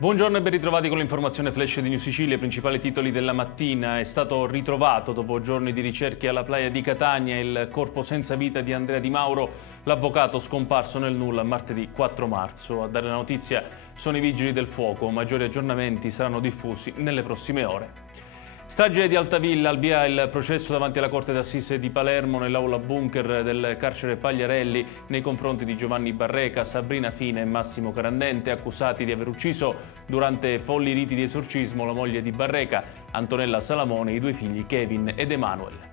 Buongiorno e ben ritrovati con l'informazione flash di New Sicilia. I principali titoli della mattina. È stato ritrovato dopo giorni di ricerche alla playa di Catania il corpo senza vita di Andrea Di Mauro, l'avvocato scomparso nel nulla martedì 4 marzo. A dare la notizia sono i vigili del fuoco. Maggiori aggiornamenti saranno diffusi nelle prossime ore. Strage di Altavilla, al via il processo davanti alla Corte d'Assise di Palermo nell'aula bunker del carcere Pagliarelli nei confronti di Giovanni Barreca, Sabrina Fina e Massimo Carandente, accusati di aver ucciso durante folli riti di esorcismo la moglie di Barreca, Antonella Salamone, e i due figli Kevin ed Emanuel.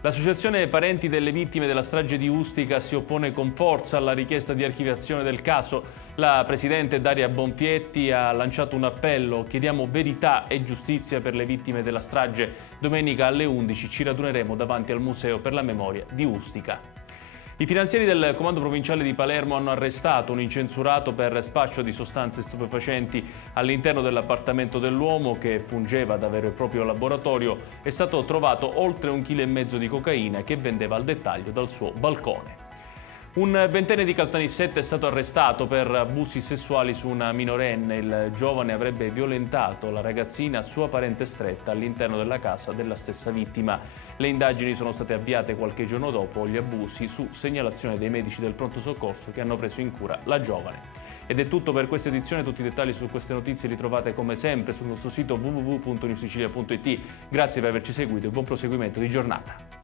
L'Associazione Parenti delle Vittime della strage di Ustica si oppone con forza alla richiesta di archiviazione del caso. La Presidente Daria Bonfietti ha lanciato un appello: chiediamo verità e giustizia per le vittime della strage. Domenica alle 11 ci raduneremo davanti al Museo per la Memoria di Ustica. I finanzieri del Comando Provinciale di Palermo hanno arrestato un incensurato per spaccio di sostanze stupefacenti all'interno dell'appartamento dell'uomo, che fungeva da vero e proprio laboratorio. È stato trovato oltre 1,5 kg di cocaina che vendeva al dettaglio dal suo balcone. Un ventenne di Caltanissetta è stato arrestato per abusi sessuali su una minorenne. Il giovane avrebbe violentato la ragazzina, sua parente stretta, all'interno della casa della stessa vittima. Le indagini sono state avviate qualche giorno dopo gli abusi, su segnalazione dei medici del pronto soccorso che hanno preso in cura la giovane. Ed è tutto per questa edizione. Tutti i dettagli su queste notizie li trovate come sempre sul nostro sito www.newsicilia.it. Grazie per averci seguito e buon proseguimento di giornata.